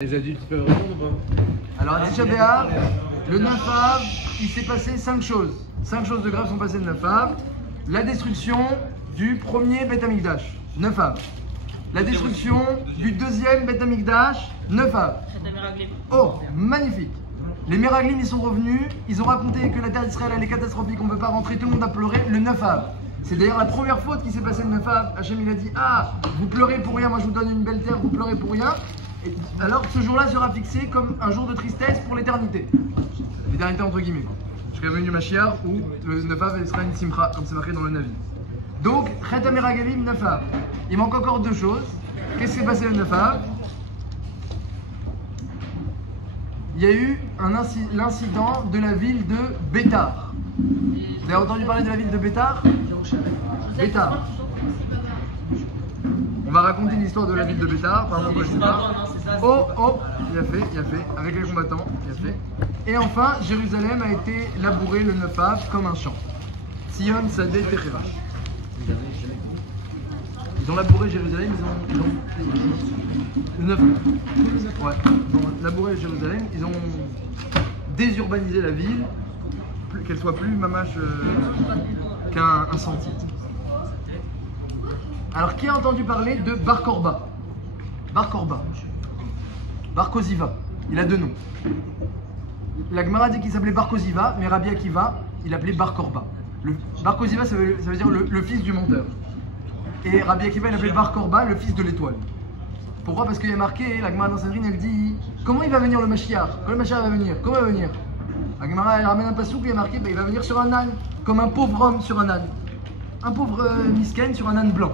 Les adultes peuvent répondre ou pas? Alors à Tisha B'Av, le 9 Av, il s'est passé 5 choses. 5 choses de graves sont passées le 9 Av. La destruction du premier Beth Amikdash, 9 Av. La destruction du deuxième Beth Amikdash, 9 Av. Oh, magnifique. Les Meraglim, ils sont revenus, ils ont raconté que la terre d'Israël elle est catastrophique, on ne peut pas rentrer, tout le monde a pleuré le 9 Av. C'est d'ailleurs la première faute qui s'est passée le 9 Av. Hachem il a dit, ah, vous pleurez pour rien, moi je vous donne une belle terre, vous pleurez pour rien. Et alors ce jour-là sera fixé comme un jour de tristesse pour l'éternité. L'éternité entre guillemets. Jusqu'à la venue du Mashiach où le 9 Av sera une simcha, comme c'est marqué dans le Navi. Donc, Chet HaMeraglim 9 Av. Il manque encore deux choses. Qu'est-ce qui s'est passé le 9 Av? Il y a eu l'incident de la ville de Bétar. Vous avez entendu parler de la ville de Bétar? Bétar. On va raconter l'histoire de la ville de Bétar, pardon, je sais pas. Oh, oh, il a fait, avec les combattants, il a fait. Et enfin, Jérusalem a été labourée le 9 Av comme un champ. Sion, Sadeh, Techera. Ils ont labouré Jérusalem, ils ont le 9 Av. Ouais, ils ont labouré Jérusalem, ils ont désurbanisé la ville, qu'elle soit plus mamache qu'un sentier. Alors, qui a entendu parler de Bar Korba? Bar Korba. Bar Koziva. Il a deux noms. La Gemara dit qu'il s'appelait Bar Koziva, mais Rabbi Akiva, il l'appelait Bar Korba. Bar Koziva, ça veut dire le fils du menteur. Et Rabbi Akiva, il l'appelait Bar Korba, le fils de l'étoile. Pourquoi? Parce qu'il y a marqué, la Gemara dans Sanhedrin, elle dit comment il va venir le Mashiach? Quand le Mashiach va venir, comment il va venir? La Gemara, elle ramène un passouk, il y a marqué, il va venir sur un âne, comme un pauvre homme sur un âne. Un pauvre misken sur un âne blanc.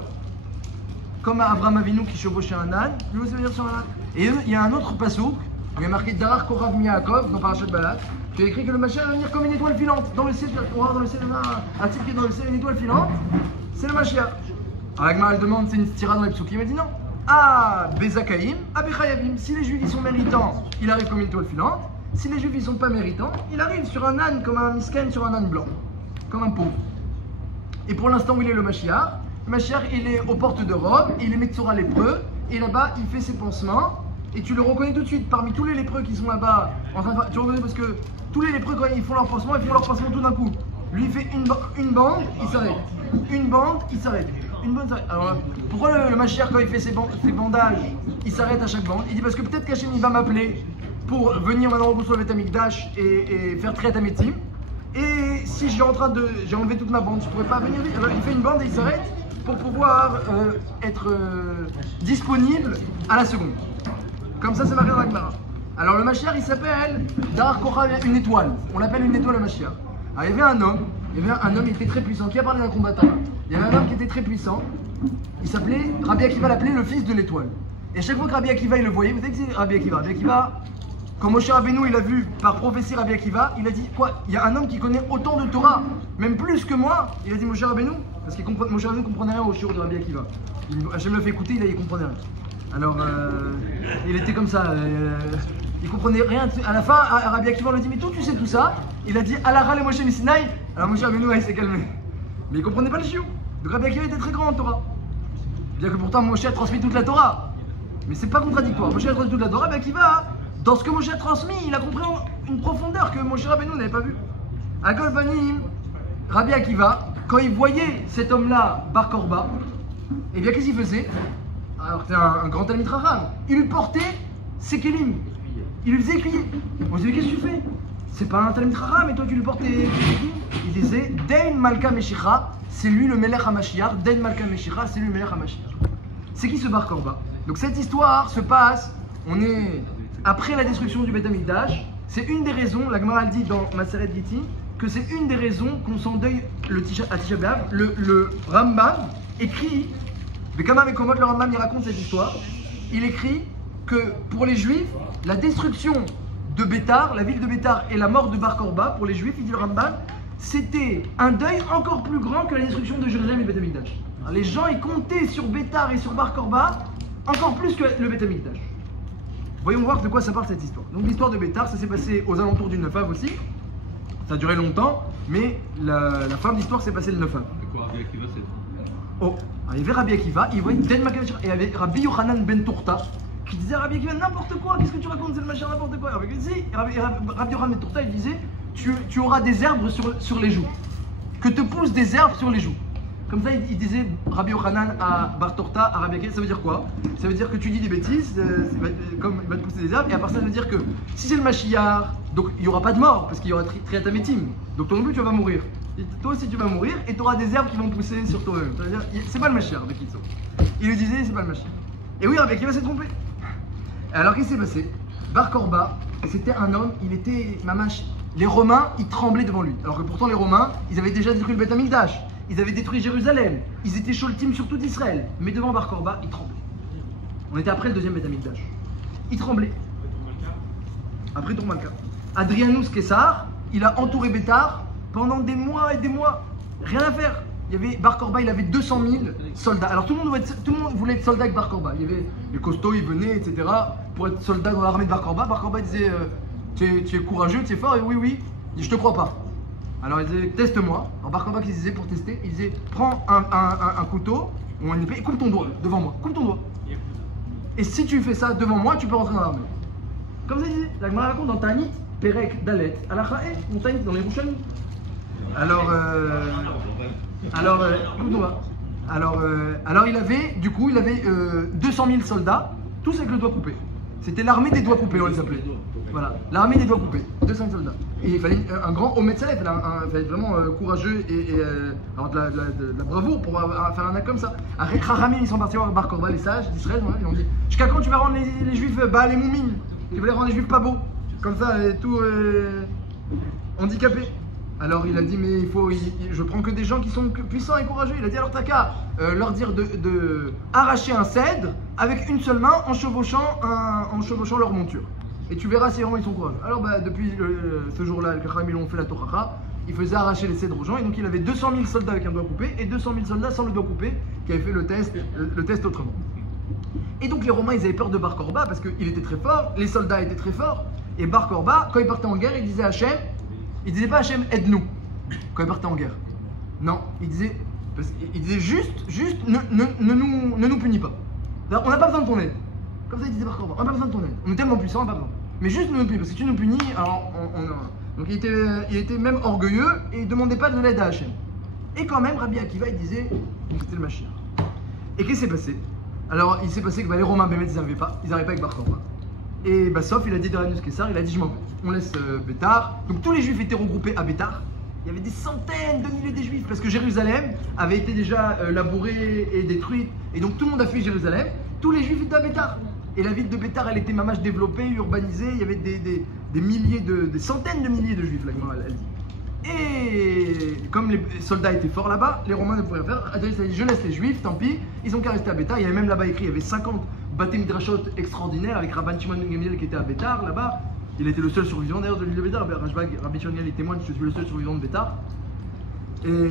Comme Abraham Avinu qui chevauchait un âne, lui aussi venir sur un âne. Et il y a un autre passouk, où il y a marqué Darar Korav Miyaakov, dans Parashat Balak, qui a écrit que le Mashiach va venir comme une étoile filante. Dans le ciel, on va voir dans le ciel, un type qui est dans le ciel, une étoile filante, c'est le Mashiach. Alors la Gemara elle demande, c'est une stira dans les psukim, il m'a dit non. Ah, Bezakaïm, Abechayavim, si les juifs ils sont méritants, il arrive comme une étoile filante. Si les juifs ils sont pas méritants, il arrive sur un âne comme un misken sur un âne blanc, comme un pauvre. Et pour l'instant où il est le Mashiach, Mashiach, il est aux portes de Rome, il est Metzora lépreux, et là-bas, il fait ses pansements, et tu le reconnais tout de suite, parmi tous les lépreux qui sont là-bas, tu le reconnais parce que tous les lépreux, quand ils font leur pansement, ils font leur pansement tout d'un coup. Lui, il fait une bande, il s'arrête. Une bande, il s'arrête. Une bande, il s'arrête. Alors, pourquoi le Mashiach, quand il fait ses bandages, il s'arrête à chaque bande? Il dit parce que peut-être qu'Hachem, il va m'appeler pour venir maintenant reconstruire le Beth Amikdash et faire Triat HaMetim. Et si j'ai enlevé toute ma bande, je pourrais pas venir. Alors, il fait une bande et il s'arrête pour pouvoir être disponible à la seconde. Comme ça, c'est marqué dans la Gemara. Alors le Mashiach, il s'appelle Dar Kocha, une étoile. On l'appelle une étoile le Mashiach. Alors il y avait un homme, il était très puissant. Qui a parlé d'un combattant? Il y avait un homme qui était très puissant. Il s'appelait, Rabbi Akiva l'appelait le fils de l'étoile. Et chaque fois que Rabbi Akiva il le voyait, vous savez que c'est Rabbi Akiva. Rabbi Akiva, quand Moshe Rabbeinu il a vu par prophétie Rabbi Akiva, il a dit quoi? Il y a un homme qui connaît autant de Torah, même plus que moi. Il a dit Moshe Rabbeinu, parce que Moshe Rabbeinu ne comprenait rien au shiur de Rabbi Akiva. Hachem l'a fait écouter, il comprenait rien. Alors il était comme ça, il comprenait rien. À la fin, Rabbi Akiva lui dit mais toi tu sais tout ça? Il a dit Alara le Moshe Misinaï. Alors Moshe Rabbeinu il s'est calmé. Mais il comprenait pas le shiur. Donc Rabbi Akiva était très grand en Torah. Bien que pourtant Moshe a transmis toute la Torah. Mais c'est pas contradictoire. Moshe a transmis toute la Torah, Rabbi Akiva, dans ce que Moshe a transmis, il a compris une profondeur que Moshe Rabbeinu n'avait pas vue. À Kol Panim, Rabbi Akiva, quand il voyait cet homme-là, Bar Korba, eh bien qu'est-ce qu'il faisait? Alors que c'est un grand Talmid Chacham, il lui portait ses kelim, il lui faisait crier. On se dit mais qu'est-ce que tu fais? C'est pas un Talmid Chacham, et toi tu lui portes tes kelim. Il disait Dein Malka Meshicha, c'est lui le Melech HaMashiach. Dein Malka Meshicha, c'est lui le Melech HaMashiach. C'est qui ce Bar Korba? Donc cette histoire se passe, on est après la destruction du Beth Amikdash. C'est une des raisons, la Gemara dit dans Maseret Gittin, que c'est une des raisons qu'on s'endeuille à Tisha B'Av. Le Rambam écrit, Bekama Mekomot, le Rambam il raconte cette histoire. Il écrit que pour les Juifs, la destruction de Bétar, la ville de Bétar et la mort de Bar Korba, pour les Juifs, il dit le Rambam, c'était un deuil encore plus grand que la destruction de Jérusalem et le Beth Amikdash. Les gens ils comptaient sur Bétar et sur Bar Korba encore plus que le Beth Amikdash. Voyons voir de quoi ça parle cette histoire. Donc l'histoire de Bétar, ça s'est passé aux alentours du 9 Av aussi. Ça a duré longtemps, mais la fin de l'histoire s'est passée le 9 Av. Et quoi, Rabbi Akiva, c'est Oh, il y avait Rabbi Akiva, il voyait Den Makar, et il y avait Rabbi Yochanan ben Tourta, qui disait à Rabbi Akiva n'importe quoi, qu'est-ce que tu racontes, c'est le machin n'importe quoi. Rabbi Yochanan Tourta, il disait tu auras des herbes sur les joues, que te poussent des herbes sur les joues. Comme ça, il disait Rabbi Yochanan à Bar Torta, à Rabbi Akiva, ça veut dire quoi? Ça veut dire que tu dis des bêtises, comme il va te pousser des herbes, et à part ça, ça veut dire que si c'est le Mashiach, donc il n'y aura pas de mort, parce qu'il y aura Triatamétim, donc toi non plus tu vas mourir. Et toi aussi tu vas mourir, et tu auras des herbes qui vont pousser sur toi-même. Ça veut dire, c'est pas le Mashiach, Rabbi Kitso. Il lui disait, c'est pas le Mashiach. Et oui, Rabbi Akiva s'est trompé. Alors qu'est-ce qui s'est passé? Bar Korba, c'était un homme, il était mamash. Les Romains, ils tremblaient devant lui. Alors que pourtant les Romains, ils avaient déjà détruit le Beth Amikdash. Ils avaient détruit Jérusalem, ils étaient Sholtim sur tout Israël. Mais devant Bar Korba, ils tremblaient. On était après le deuxième Beth Amikdash. Ils tremblaient. Après Tour Malka. Adrianus Kessar, il a entouré Bétar pendant des mois et des mois. Rien à faire. Il y avait Bar Korba, il avait 200 000 soldats. Alors tout le monde voulait être soldat avec Bar Korba. Il y avait les costauds, ils venaient, etc. pour être soldat dans l'armée de Bar Korba. Bar Korba disait tu es courageux, tu es fort, et oui, oui. Il dit je te crois pas. Alors il disait teste-moi. Alors Bar Korba, qu'est-ce qu'il disait pour tester? Il disait prends un couteau ou une épée et coupe ton doigt devant moi. Coupe ton doigt. Et si tu fais ça devant moi, tu peux rentrer dans l'armée. Comme ça, il disait. La Gemara raconte dans Tanit, Perek, Dalet, Alachae, montagne dans les Rouchanis. Alors il avait, du coup, 200 000 soldats, tous avec le doigt coupé. C'était l'armée des doigts coupés, on les appelait. Voilà, l'armée des doigts coupés, 200 000 soldats. Et il fallait un grand Omet Salef, il fallait être vraiment courageux et avoir de la bravoure pour faire un acte comme ça. Après, Chachamim, ils sont partis voir Bar Korba, les sages d'Israël, ils ont dit jusqu'à quand tu vas rendre les juifs les moumines? Tu vas les rendre les juifs pas beaux, comme ça, et tout handicapés. Alors il a dit mais je prends que des gens qui sont puissants et courageux. Il a dit alors t'as qu'à leur dire de arracher un cèdre avec une seule main en chevauchant leur monture. Et tu verras si vraiment ils sont courageux. Alors depuis ce jour-là, les Chachamim ils ont fait la Tochacha, ils faisaient arracher les cèdres aux gens et donc il avait 200 000 soldats avec un doigt coupé et 200 000 soldats sans le doigt coupé qui avaient fait le test autrement. Et donc les Romains ils avaient peur de Bar Korba parce qu'il était très fort, les soldats étaient très forts et Bar Korba quand il partait en guerre il disait à Hachem. Il disait pas Hachem aide-nous quand il partait en guerre. Non, il disait juste ne nous punis pas. On n'a pas besoin de ton aide. Comme ça il disait Bar Korba, on n'a pas besoin de ton aide. On est tellement puissants, on n'a pas besoin. Mais juste ne nous punis, parce que si tu nous punis, alors donc il était même orgueilleux et il ne demandait pas de l'aide à Hachem. Et quand même Rabbi Akiva il disait c'était le Mashiach. Et qu'est-ce qui s'est passé? Alors il s'est passé que les Romains Bémet ils n'arrivaient pas avec Bar Korba. Et sauf il a dit de Adrianus Kessar, il a dit je m'en vais. On laisse Bétar. Donc tous les juifs étaient regroupés à Bétar. Il y avait des centaines de milliers de juifs parce que Jérusalem avait été déjà labourée et détruite. Et donc tout le monde a fui Jérusalem. Tous les juifs étaient à Bétar. Et la ville de Bétar, elle était mamache développée, urbanisée. Il y avait des milliers des centaines de milliers de juifs, la Gemara, elle dit. Et comme les soldats étaient forts là-bas, les Romains ne pouvaient rien faire. Adrianus a dit je laisse les juifs, tant pis. Ils ont qu'à rester à Bétar. Il y avait même là-bas écrit, il y avait 50 Baté Midrashot extraordinaires avec Rabban Shimon ben Gamliel qui était à Bétar là-bas. Il était le seul survivant d'ailleurs de l'île de Bétar. Rabbi Shimon il témoigne, je suis le seul survivant de Bétar. Et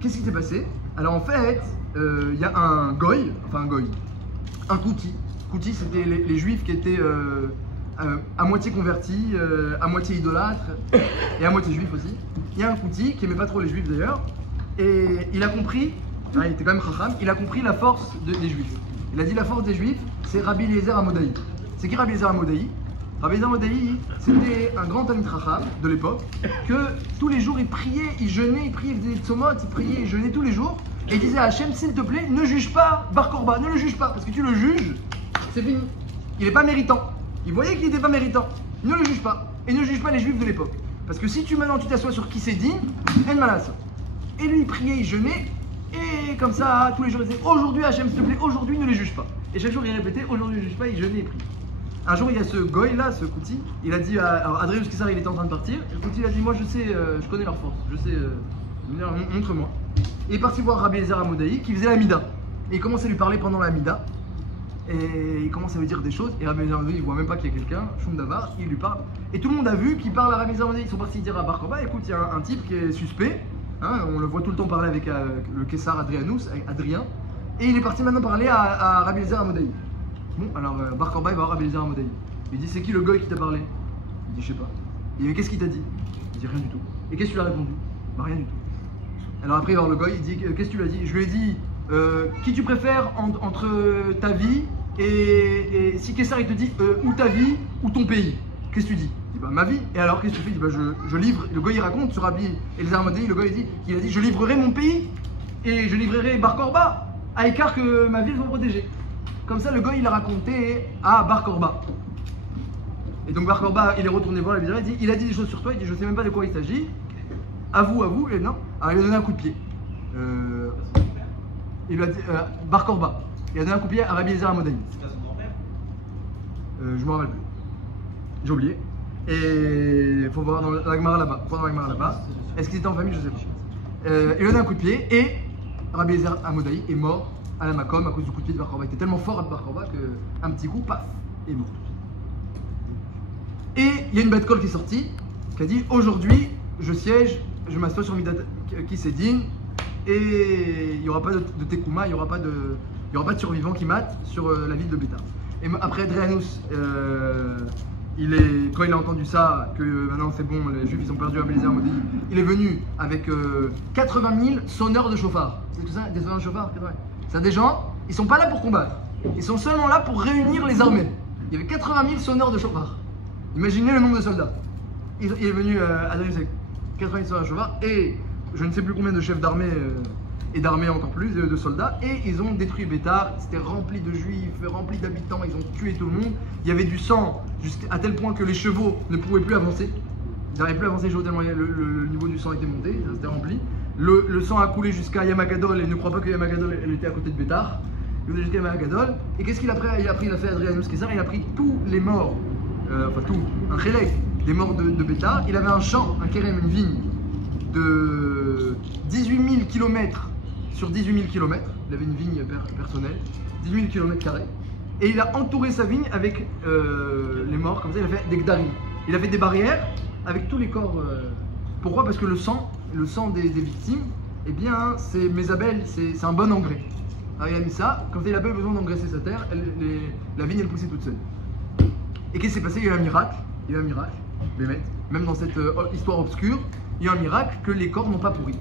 qu'est-ce qui s'est passé? Alors en fait, il y a un Kouti. Kouti c'était les juifs qui étaient à moitié convertis, à moitié idolâtres et à moitié juifs aussi. Il y a un Kouti qui aimait pas trop les juifs d'ailleurs. Et il a compris, il était quand même chacham, il a compris la force des juifs. Il a dit la force des juifs, c'est Rabbi Eliezer Amodai. C'est qui Rabbi Eliezer Amodai? Rabbi Eliezer Amodai, c'était un grand Talmid Chacham de l'époque, que tous les jours il priait, il jeûnait, il priait, il faisait des tzomot, il priait, il jeûnait tous les jours, et il disait à Hachem, s'il te plaît, ne juge pas Bar Korba, ne le juge pas, parce que tu le juges, c'est fini. Il n'est pas méritant. Il voyait qu'il n'était pas méritant. Ne le juge pas. Et ne juge pas les juifs de l'époque. Parce que si maintenant tu t'assois sur qui c'est digne, en malasa. Et lui il priait, il jeûnait. Et comme ça, tous les jours, il disait aujourd'hui Hachem, s'il te plaît, aujourd'hui ne les juge pas. Et chaque jour, il répétait aujourd'hui ne les juge pas, il jeûnait et priait. Un jour, il y a ce goy là, ce Kouti, il a dit alors Adrianus Kessar, il était en train de partir. Et le Kouti, il a dit moi, je sais, je connais leur force, je sais, montre-moi. Et il est parti voir Rabbi Eliezer Amodai qui faisait la Mida. Et il commence à lui parler pendant la Mida. Et il commence à lui dire des choses. Et Rabbi Eliezer Amodai, il voit même pas qu'il y a quelqu'un, Shum Davar, il lui parle. Et tout le monde a vu qu'il parle à Rabbi Eliezer Amodai. Ils sont partis dire à Bar Korba écoute, il y a un type qui est suspect. Hein, on le voit tout le temps parler avec le Kessar Adrianus, avec Adrien. Et il est parti maintenant parler à Rabbi Eliezer Amodai. Bon, alors Bar Korba il va voir Rabbi Eliezer Amodai. Il dit c'est qui le goy qui t'a parlé? Il dit je sais pas. Il dit mais qu'est-ce qu'il t'a dit? Il dit rien du tout. Et qu'est-ce que tu lui as répondu? Bah rien du tout. Alors après il va voir le goy, il dit qu'est-ce que tu lui as dit? Je lui ai dit qui tu préfères entre ta vie Et si Kessar il te dit ou ta vie ou ton pays, qu'est-ce que tu dis? Il dit bah ma vie. Et alors qu'est-ce que tu fais? Il dit bah je livre. Le gars il raconte sur Rabbi Eliezer Amodei, le gars il a dit je livrerai mon pays et je livrerai Bar Korba à écart que ma ville soit protégée. Comme ça le gars il a raconté à Bar Korba. Et donc Bar Korba il est retourné voir la vidéo, il a dit des choses sur toi, il dit je sais même pas de quoi il s'agit. À vous, et non. Alors il lui a donné un coup de pied. Il lui a dit Bar Korba. Il a donné un coup de pied à Rabbi Eliezer Amodei. Je me rappelle plus. J'ai oublié. Et il faut voir dans la Gemara là-bas. Est-ce qu'ils étaient en famille? Je sais pas. Il lui a donné un coup de pied et Rabbi Eliezer Amodei est mort à la Makom à cause du coup de pied de Bar Korba. Il était tellement fort à Bar Korba qu'un petit coup, paf, il est mort. Et il y a une bête colle qui est sortie qui a dit aujourd'hui je siège, je m'assois sur Midat Kisedin et il n'y aura pas de Tekouma, il n'y aura pas de survivants qui matent sur la ville de Bétar. Et après Adrianus, quand il a entendu ça, que maintenant c'est bon, les Juifs ils ont perdu Rabbi Eliezer Amodei, il est venu avec 80 000 sonneurs de chauffard. C'est tout ça, des sonneurs de chauffard? C'est des gens, ils sont pas là pour combattre, ils sont seulement là pour réunir les armées. Il y avait 80 000 sonneurs de chauffard. Imaginez le nombre de soldats. Il est venu Adrianus avec 80 000 sonneurs de chauffard et je ne sais plus combien de chefs d'armée et d'armées encore plus, de soldats, et ils ont détruit Bétar. C'était rempli de juifs, rempli d'habitants, ils ont tué tout le monde. Il y avait du sang à tel point que les chevaux ne pouvaient plus avancer. Ils n'arrivaient plus à avancer les chevaux tellement le niveau du sang était monté, ça s'était rempli. Le sang a coulé jusqu'à Yamagadol, et ne crois pas que Yamagadol elle était à côté de Bétar. Il est jusqu'à Yamagadol. Et qu'est-ce qu'il a pris? Il a fait Adrianus Kessar, il a pris tous les morts, un chélek des morts de Bétar. Il avait un champ, un kérem, une vigne de 18 000 km sur 18 000 km, il avait une vigne personnelle, 18 000 km², et il a entouré sa vigne avec les morts, comme ça il a fait des gdarim. Il a fait des barrières avec tous les corps. Pourquoi? Parce que le sang des victimes, eh bien, c'est Mézabel, c'est un bon engrais. Alors il a mis ça, quand il a pas eu besoin d'engraisser sa terre, la vigne elle poussait toute seule. Et qu'est-ce qui s'est passé? Il y a eu un miracle, même dans cette histoire obscure, il y a eu un miracle que les corps n'ont pas pourri.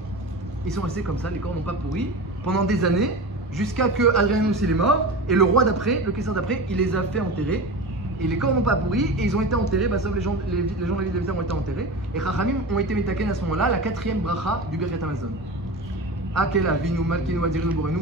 Ils sont restés comme ça, les corps n'ont pas pourri pendant des années, jusqu'à que Adrianus il est mort, et le roi d'après, le Kessar d'après, il les a fait enterrer, et les corps n'ont pas pourri, et ils ont été enterrés, sauf les gens de la ville de Bétar ont été enterrés, et Chachamim ont été metaken à ce moment-là, la 4e bracha du Birkat Hamazon. Akel avinu malkenu adirinu borenu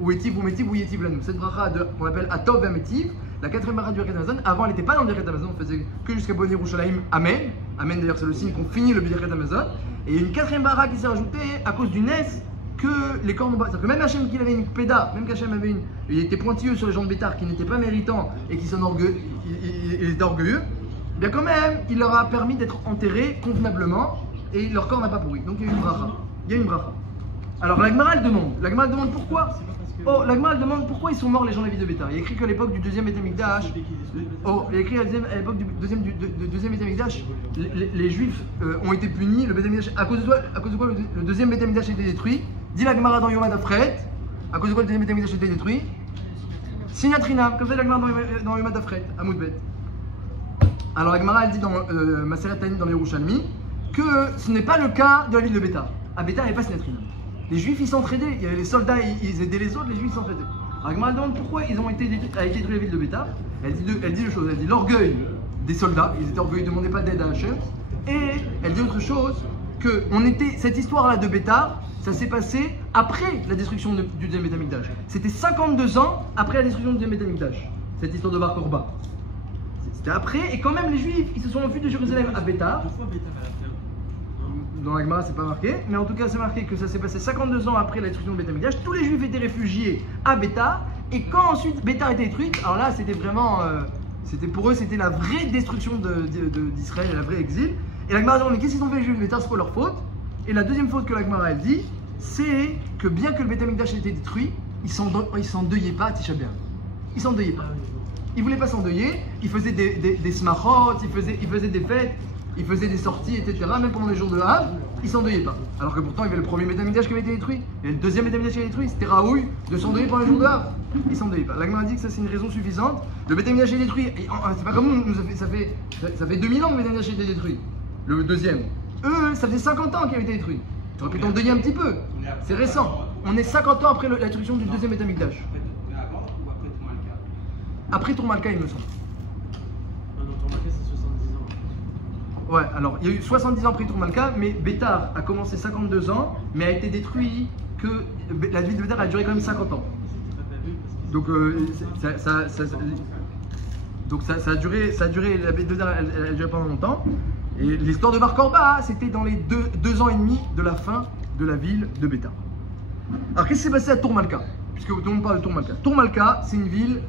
ou etiv ou metiv ou yetiv lanu. Cette bracha qu'on appelle Atov Ametiv, la 4e bracha du Birkat Hamazon, avant elle n'était pas dans le Birkat Hamazon, on faisait que jusqu'à Boni Yerushalayim, Amen. Amen d'ailleurs c'est le signe qu'on finit le Birkat Hamazon. Et il y a une 4e bracha qui s'est rajoutée à cause du Nes que les corps n'ont pas. C'est-à-dire que même Hachem qu'il avait une péda, même qu'Hachem avait il était pointilleux sur les gens de Bétar qui n'étaient pas méritants et qui il était orgueilleux, bien quand même il leur a permis d'être enterrés convenablement et leur corps n'a pas pourri. Donc il y a une bracha. Alors la Gemara elle demande pourquoi. La Gemara elle demande pourquoi ils sont morts les gens de la ville de Bétar. Il y a écrit qu'à l'époque du 2e Beth Amikdash, il y a écrit à l'époque du deuxième Beth Amikdash, les Juifs ont été punis, le Beth Amikdash, à cause de quoi le 2e Beth Amikdash a été détruit. Dit la Gemara dans Yom Afret, à cause de quoi le 2e Beth Amikdash a été détruit. Sinatrinam, comme ça la Gemara dans Yom Afret, à Moudbet. Alors la Gemara elle dit dans Maseret Tani dans les Yerushalmi que ce n'est pas le cas de la ville de Bétar. À Bétar il n'y avait pas Sinatrinam. Les Juifs ils s'entraidaient, il y avait les soldats ils aidaient les autres, les Juifs s'entraidaient. Alors Gemara demande pourquoi ils ont été détruits la ville de Bétar. Elle dit deux choses, elle dit l'orgueil des soldats, ils étaient orgueilleux, ils ne demandaient pas d'aide à Hachem. Et elle dit autre chose, que cette histoire-là de Bétar, ça s'est passé après la destruction du 2e Beth Amikdash. C'était 52 ans après la destruction du 2e Beth Amikdash, cette histoire de Bar Korba. C'était après, et quand même les Juifs, ils se sont enfuis de Jérusalem à Bétar. Dans la Gemara, c'est pas marqué, mais en tout cas, c'est marqué que ça s'est passé 52 ans après la destruction de Beth Amikdash. Tous les Juifs étaient réfugiés à Bétar, et quand ensuite Bétar a été détruite, alors là, c'était vraiment, pour eux, c'était la vraie destruction d'Israël, la vraie exil. Et la Gemara demande, mais qu'est-ce qu'ils ont fait les Juifs de Bétar? C'est quoi leur faute? Et la deuxième faute que la Gemara elle dit, c'est que bien que le Beth Amikdash ait été détruit, ils s'endeuillaient pas à Tisha B'Av. Ils s'endeuillaient pas. Ils voulaient pas s'endeuiller. Ils faisaient des smachot, ils faisaient des fêtes. Ils faisaient des sorties, etc. Même pendant les jours de Hav, ils s'endeuillaient pas. Alors que pourtant, il y avait le premier Beth Amikdash qui avait été détruit. Et le 2e Beth Amikdash qui avait été détruit. C'était Raoui de s'endeuiller pendant les jours de Hav. Ils s'endeuillaient pas. La Gemara dit que ça, c'est une raison suffisante. Le Beth Amikdash est détruit. C'est pas comme nous, ça fait 2000 ans que le Beth Amikdash a été détruit. Le 2e. Eux, ça faisait 50 ans qu'il avait été détruit. Tu aurais pu t'endeuiller un petit peu. C'est récent. On est 50 ans après la destruction du 2e Beth Amikdash. après Tourmalka, il me semble. Non, Tourmalka, c'est 70 ans. Ouais, alors il y a eu 70 ans après Tourmalka, mais Bétar a commencé 52 ans, mais a été détruit que la ville de Bétar a duré quand même 50 ans. Donc ça a duré, la ville de Bétar elle a duré pendant longtemps. Et l'histoire de Bar Korba, c'était dans les deux ans et demi de la fin de la ville de Bétar. Alors qu'est-ce qui s'est passé à Tourmalka? Puisque tout le monde parle de Tourmalka. Tourmalka, c'est une ville,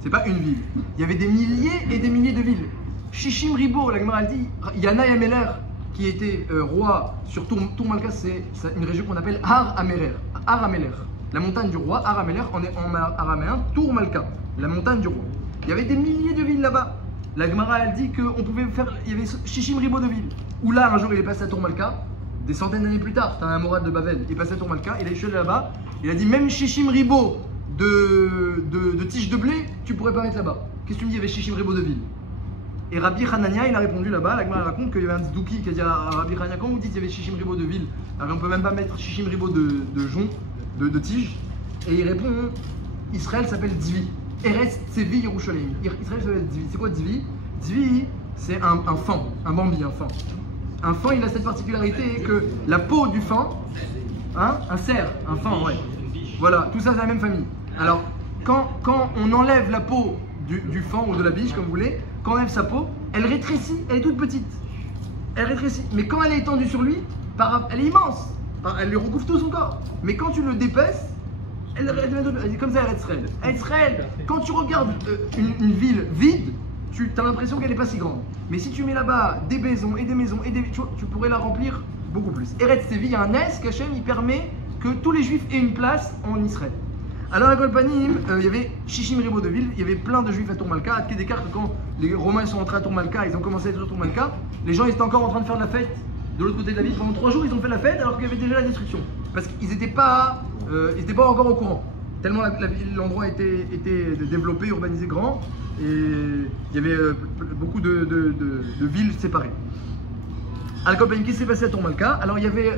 c'est pas une ville. Il y avait des milliers et des milliers de villes. Shishim Ribo, la Gemara dit, Yana Yameler, qui était roi sur Tourmalka, c'est une région qu'on appelle Har Ameler. Har Ameler, la montagne du roi. Har Ameler, en araméen, Tourmalka, la montagne du roi. Il y avait des milliers de villes là-bas. La Gemara, elle dit qu'on pouvait faire, il y avait Shishim Ribo de villes. Où là, un jour, il est passé à Tourmalka, des centaines d'années plus tard, t'as un Morad de Bavel, il est passé à Tourmalka, il est allé là-bas, il a dit même Shishim Ribo de tiges de blé, tu pourrais pas mettre là-bas. Qu'est-ce que tu me dis, il y avait Shishim Ribo de villes? Et Rabbi Hanania, il a répondu là-bas, la Gemara raconte qu'il y avait un Tzedouki qui a dit à Rabbi Hanania, quand vous dites qu'il y avait Shishim Ribo de villes, alors on peut même pas mettre Shishim Ribo de joncs, de tiges, et il répond, Israël s'appelle Tzvi. Eretz Tzevi Yerushalayim. Israël s'appelle Tzvi. C'est quoi Tzvi? Tzvi, c'est un faon, un bambi, un faon. Un faon, il a cette particularité que la peau du faon, hein, un cerf, un faon, ouais. Voilà, tout ça c'est la même famille. Alors, quand on enlève la peau du faon ou de la biche, comme vous voulez, quand on enlève sa peau, elle rétrécit, elle est toute petite. Elle rétrécit. Mais quand elle est étendue sur lui, elle est immense. Elle lui recouvre tout son corps. Mais quand tu le dépeces, elle est comme ça, Israël. Quand tu regardes une ville vide, tu as l'impression qu'elle n'est pas si grande. Mais si tu mets là-bas des maisons et des maisons et tu pourrais la remplir beaucoup plus. Eretz Tzevi, il y a un S qu'Hachem il permet que tous les juifs aient une place en Israël. Alors à Golpanim, il y avait Shishim Ribo de ville, il y avait plein de juifs à Tourmalka. À Kédekar, quand les Romains sont entrés à Tourmalka, ils ont commencé à détruire Tourmalka. Les gens étaient encore en train de faire de la fête de l'autre côté de la ville. Pendant 3 jours, ils ont fait la fête alors qu'il y avait déjà la destruction. Parce qu'ils n'étaient pas encore au courant. Tellement l'endroit était développé, urbanisé grand, et il y avait beaucoup de villes séparées. Alors, qu'est-ce qui s'est passé à Tourmalka? Alors, il y avait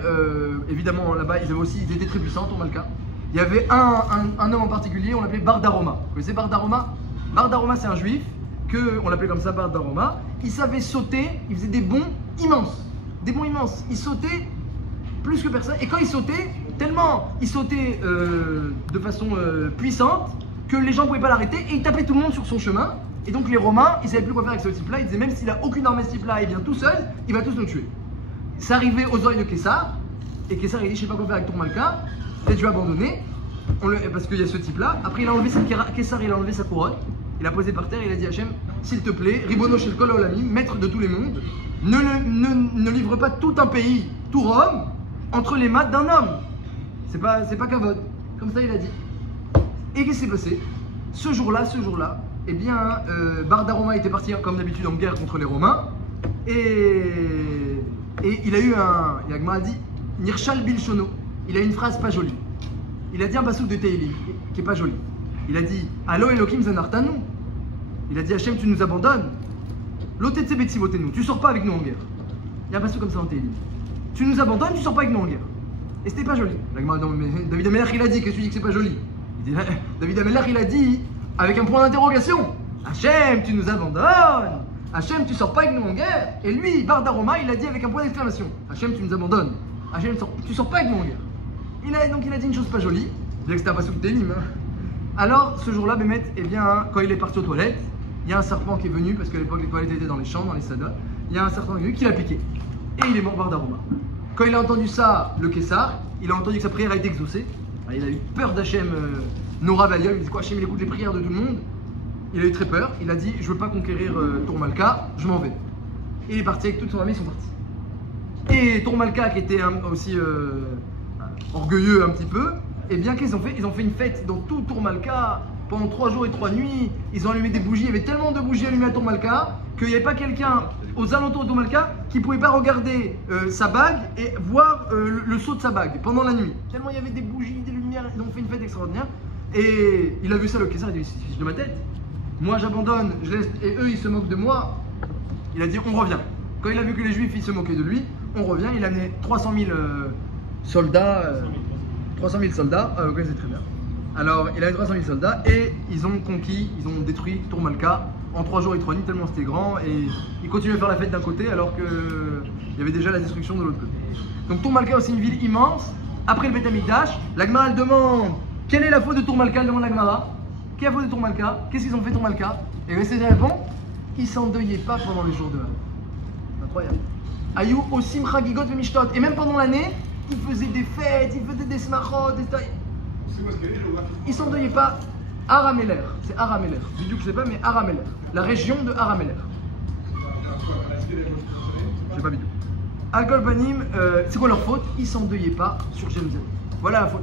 évidemment là-bas, ils étaient très puissants, Tourmalka. Il y avait un homme en particulier, on l'appelait Bar Daroma. Vous connaissez Bar Daroma? Bar Daroma, c'est un juif, on l'appelait comme ça, Bar Daroma. Il savait sauter, il faisait des bonds immenses. Des bonds immenses. Il sautait plus que personne. Et quand il sautait, tellement il sautait de façon puissante que les gens ne pouvaient pas l'arrêter et il tapait tout le monde sur son chemin. Et donc les Romains, ils ne savaient plus quoi faire avec ce type-là. Ils disaient même s'il a aucune armée ce type-là et vient tout seul, il va tous nous tuer. Ça arrivait aux oreilles de Kessar. Et Kessar il dit je sais pas quoi faire avec Tourmalka. Peut-être je vais abandonner parce qu'il y a ce type-là. Après il a enlevé Kessar, il a enlevé sa couronne. Il a posé par terre. Il a dit Hachem, s'il te plaît, Ribono Shel Kol Olami, maître de tous les mondes, ne livre pas tout un pays, tout Rome, entre les mains d'un homme. C'est pas Kavod. Comme ça il a dit. Et qu'est-ce qui s'est passé? Ce jour-là, eh bien, Bar Daroma était parti comme d'habitude en guerre contre les Romains. Et il a eu il a dit Nirshal Bilshono. Il a une phrase pas jolie. Il a dit un passouk de Tehillim qui est pas joli. Il a dit Allo Elohim Zanartanu. Il a dit Hachem, tu nous abandonnes. Lotetse Betzivotenu. Tu sors pas avec nous en guerre. Il y a un passouk comme ça en Tehillim. Tu nous abandonnes, tu sors pas avec nous en guerre. Et c'était pas joli. David Amelach il a dit, qu'est-ce que tu dis que c'est pas joli? Il dit, David Amelach il a dit, avec un point d'interrogation, Hachem, tu nous abandonnes. Hachem, tu sors pas avec nous en guerre. Et lui, Bar Daroma, il a dit avec un point d'exclamation, Hachem, tu nous abandonnes. Hachem, tu sors pas avec nous en guerre. Donc il a dit une chose pas jolie. Je disais que c'était un passouk de Tehillim. Alors ce jour-là, Bémet, eh bien, quand il est parti aux toilettes, il y a un serpent qui est venu, parce qu'à l'époque les toilettes étaient dans les champs, dans les sadas. Il y a un serpent qui est venu qui l'a piqué. Et il est mort Bar Daroma. Quand il a entendu ça, le Kessar, il a entendu que sa prière a été exaucée. Il a eu peur d'Hachem, Nora Balia, il dit quoi, Hachem il écoute les prières de tout le monde. Il a eu très peur, il a dit je veux pas conquérir Tourmalka, je m'en vais. Et il est parti avec toute son armée, ils sont partis. Et Tourmalka qui était aussi orgueilleux un petit peu, eh bien qu'est-ce qu'ils ont fait? Ils ont fait une fête dans tout Tourmalka pendant 3 jours et 3 nuits. Ils ont allumé des bougies, il y avait tellement de bougies allumées à Tourmalka qu'il n'y avait pas quelqu'un aux alentours de Tourmalka qui ne pouvait pas regarder sa bague et voir le saut de sa bague pendant la nuit. Tellement il y avait des bougies, des lumières, ils ont fait une fête extraordinaire. Et il a vu ça, le Kessar, il a dit c'est fiche de ma tête. Moi j'abandonne, je laisse, et eux ils se moquent de moi. Il a dit on revient. Quand il a vu que les Juifs ils se moquaient de lui, on revient. Il a amené 300 000 soldats. 300 000 soldats, vous connaissez très bien. Alors, il avait 300 000 soldats et ils ont conquis, ils ont détruit Tourmalka en 3 jours et 3 nuits, tellement c'était grand. Et ils continuaient à faire la fête d'un côté alors qu'il y avait déjà la destruction de l'autre côté. Donc Tourmalka aussi une ville immense. Après le Beth Amikdash, la Gemara elle demande quelle est la faute de Tourmalka, elle demande la Gemara. Quelle est la faute de Tourmalka? Qu'est-ce qu'ils ont fait Tourmalka? Et le Seigneur répond, ils s'endeuillaient pas pendant les jours de Havre. Incroyable. Ayou aussi Mchagigot et Mishtot. Et même pendant l'année, ils faisaient des fêtes, ils faisaient des smachot, des... Ils s'endeuillaient pas. Arameler, c'est Arameler. Du coup, je sais pas, mais Arameler. La région de Arameler. Je sais pas du tout. Al-Kol Panim, c'est quoi leur faute? Ils s'endeuillaient pas sur Jérusalem. Voilà la faute.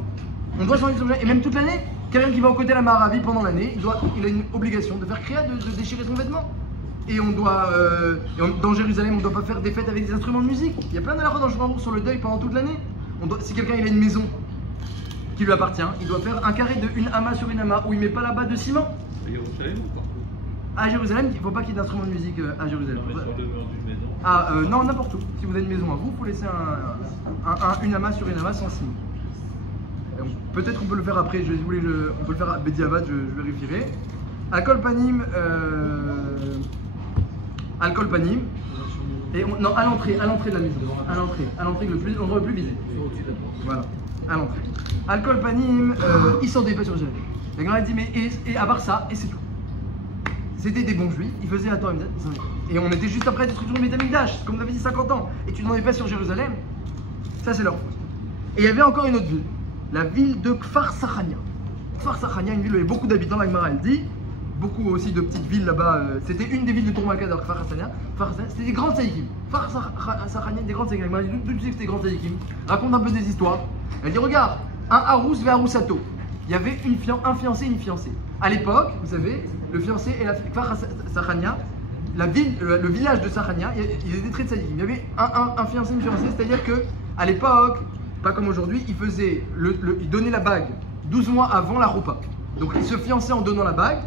On doit s'endeuiller sur Jérusalem. Et même toute l'année, quelqu'un qui va aux côtés de la Maharavi pendant l'année, il a une obligation de faire créa, de déchirer son vêtement. Et on doit, dans Jérusalem, on ne doit pas faire des fêtes avec des instruments de musique. Il y a plein d'alachot dans le Shulchan Aruch sur le deuil pendant toute l'année. Si quelqu'un il a une maison qui lui appartient, il doit faire un carré de une ama sur une ama où il met pas la base de ciment. À Jérusalem ou partout? À Jérusalem, il ne faut pas qu'il y ait d'instruments de musique à Jérusalem. Non, mais sur le mur d'une maison. Ah non, n'importe où. Si vous avez une maison à vous, il faut laisser une ama sur une ama sans ciment. Peut-être qu'on peut le faire après, on peut le faire à Bediavad, je vérifierai. Al-Kol Panim, Al-Kol Panim, et non, à l'entrée de la maison, à l'entrée, l'endroit le plus visé. Voilà, à l'entrée. Al-Kol Panim, ils s'en dépassent sur Jérusalem. La Gemara dit, mais et à part ça, et c'est tout. C'était des bons juifs, ils faisaient la Torah, et on était juste après la destruction du Beth Amikdash, comme on avait dit 50 ans, et tu n'en es pas sur Jérusalem, ça c'est leur faute. Et il y avait encore une autre ville, la ville de Kfar Sachania. Kfar Sachania, une ville où il y avait beaucoup d'habitants, la Gemara elle dit, beaucoup aussi de petites villes là-bas, c'était une des villes de Tourmalka, de Kfar Sachania, c'était des grands tzadikim. Kfar Sachania, des grands tzadikim. La Gemara dit, d'où tu sais que c'était des grands tzadikim? Raconte un peu des histoires. Elle dit, regarde, un Harous vers Haroussato, il y avait un fiancé et une fiancée. À l'époque, vous savez, le fiancé et la Kfar Sachania, le village de Sachania, ils étaient très tzadikim. Il y avait un fiancé et une fiancée, c'est-à-dire que à l'époque, pas comme aujourd'hui, il donnait la bague 12 mois avant la roupa. Donc ils se fiançaient en donnant la bague.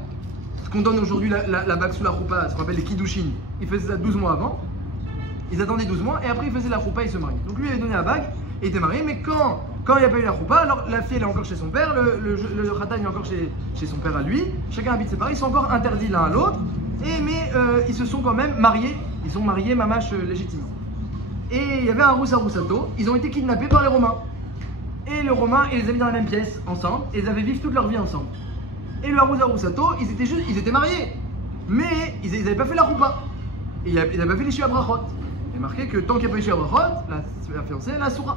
Ce qu'on donne aujourd'hui, la bague sous la roupa, ça qu'on appelle les kiddushin. Ils faisaient ça 12 mois avant. Ils attendaient 12 mois et après ils faisaient la roupa et ils se mariaient. Donc lui il avait donné la bague et il était marié, mais quand il n'y a pas eu la roupa, alors la fille elle est encore chez son père, le khatan est encore chez son père à lui. Chacun habite séparé, ils sont encore interdits l'un à l'autre. Mais ils se sont quand même mariés. Ils sont mariés mamache légitimement. Et il y avait un Rouss à Roussato, ils ont été kidnappés par les Romains. Et les Romains, ils les avaient mis dans la même pièce ensemble, et ils avaient vécu toute leur vie ensemble. Et le Rouss à Roussato, ils étaient mariés, mais ils n'avaient pas fait la roupa. Et ils n'avaient pas fait les Shua Brachot. Il est marqué que tant qu'il n'y a pas eu Shua Brachot, la fiancée, elle a Asura.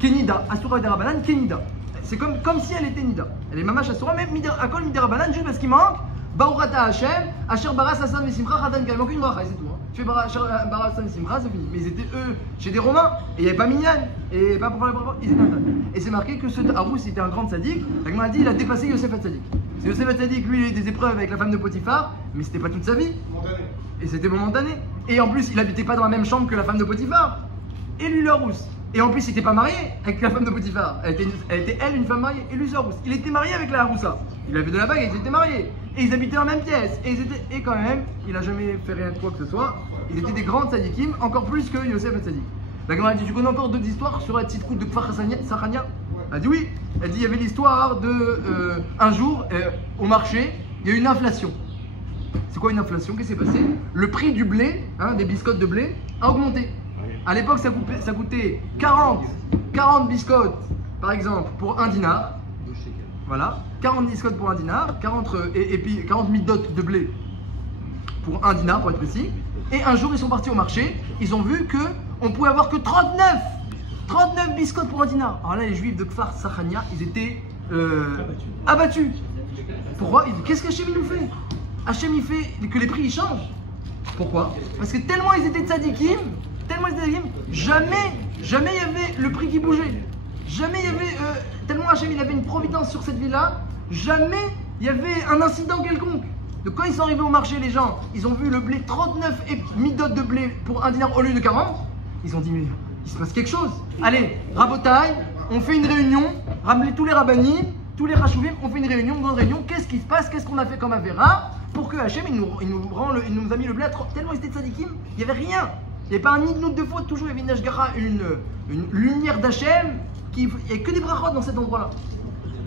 Kenida, Asura Derabanan, Kenida. C'est comme si elle était Nida. Elle est mamash Asura, même Akol Miderabanan, juste parce qu'il manque Baurata Hashem, Asher Baras Hassan Vesimcha, Khatan Kal. Il manque une bracha, c'est tout. Tu fais Baras Hassan Vesimcha, c'est fini. Mais ils étaient eux, chez des Romains, et il n'y avait pas Minyan, et pas pour parler pour ils étaient interdits. Et c'est marqué que ce Harous était un grand tzaddik. La Gemara dit il a dépassé Yosef Hatzadik. C'est Yosef Hatzadik, lui, il a eu des épreuves avec la femme de Potiphar, mais c'était pas toute sa vie. Et c'était momentané. Et en plus, il habitait pas dans la même chambre que la femme de Potiphar. Et lui, le Harous. Et en plus, il n'était pas marié avec la femme de Potiphar. Elle était une femme mariée. Et lui, le Harous. Il était marié avec la Haroussa. Il avait de la bague et ils étaient mariés. Et ils habitaient en même pièce. Et quand même, il a jamais fait rien de quoi que ce soit. Ils étaient des grands tzadikim, encore plus que Yosef et Tzadik. La Gemara dit, tu connais encore d'autres histoires sur la petite route de Kfar Sachania? Elle dit oui. Elle dit, il y avait l'histoire de un jour, au marché, il y a eu une inflation. C'est quoi une inflation? Qu'est-ce qui s'est passé? Le prix du blé, des biscottes de blé, a augmenté. À l'époque, ça coûtait 40 biscottes, par exemple, pour 1 dinar. Voilà, 40 biscottes pour 1 dinar, et puis 40 midotes de blé pour 1 dinar, pour être précis. Et un jour, ils sont partis au marché, ils ont vu qu'on pouvait avoir que 39 biscottes pour 1 dinar. Alors là, les juifs de Kfar Sachania, ils étaient abattus. Pourquoi? Qu'est-ce qu'Hachem nous fait? Hachem il fait que les prix ils changent. Pourquoi? Parce que tellement ils étaient tzadikim, jamais il y avait le prix qui bougeait. Jamais il y avait, tellement Hachem il avait une providence sur cette ville-là, jamais il y avait un incident quelconque. Donc quand ils sont arrivés au marché, les gens, ils ont vu le blé, 39 midotes de blé pour 1 dinar au lieu de 40. Ils ont dit, mais il se passe quelque chose. Allez, Rabotai, on fait une réunion, ramenez tous les rabbanim, tous les rachouvim, on fait une grande réunion, qu'est-ce qui se passe, qu'est-ce qu'on a fait comme avéra pour que Hachem il nous a mis le blé à tellement ils étaient tzadikim, il n'y avait rien. Il n'y avait pas un nid de faute, toujours il y avait une ashgara, une lumière d'Hachem, il n'y avait que des brachot dans cet endroit-là.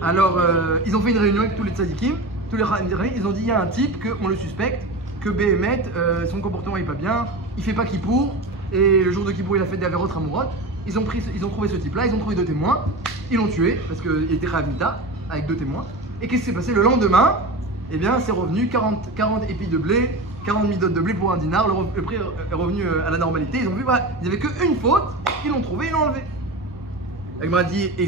Alors, ils ont fait une réunion avec tous les tzadikim, tous les Khaïm, ils ont dit il y a un type qu'on le suspecte, que Béhémet, son comportement n'est pas bien, il fait pas Kippour, et le jour de Kippour il a fait des avérotes ramourot. Ils ont trouvé ce type-là, ils ont trouvé 2 témoins, ils l'ont tué parce qu'il était Khayav Mita avec 2 témoins. Et qu'est-ce qui s'est passé le lendemain? Eh bien, c'est revenu 40 épis de blé, 40 midotes de blé pour 1 dinar, le prix est revenu à la normalité. Ils ont vu, voilà, ils n'avaient qu'une faute, ils l'ont trouvé, ils l'ont enlevé. La Gemara dit, et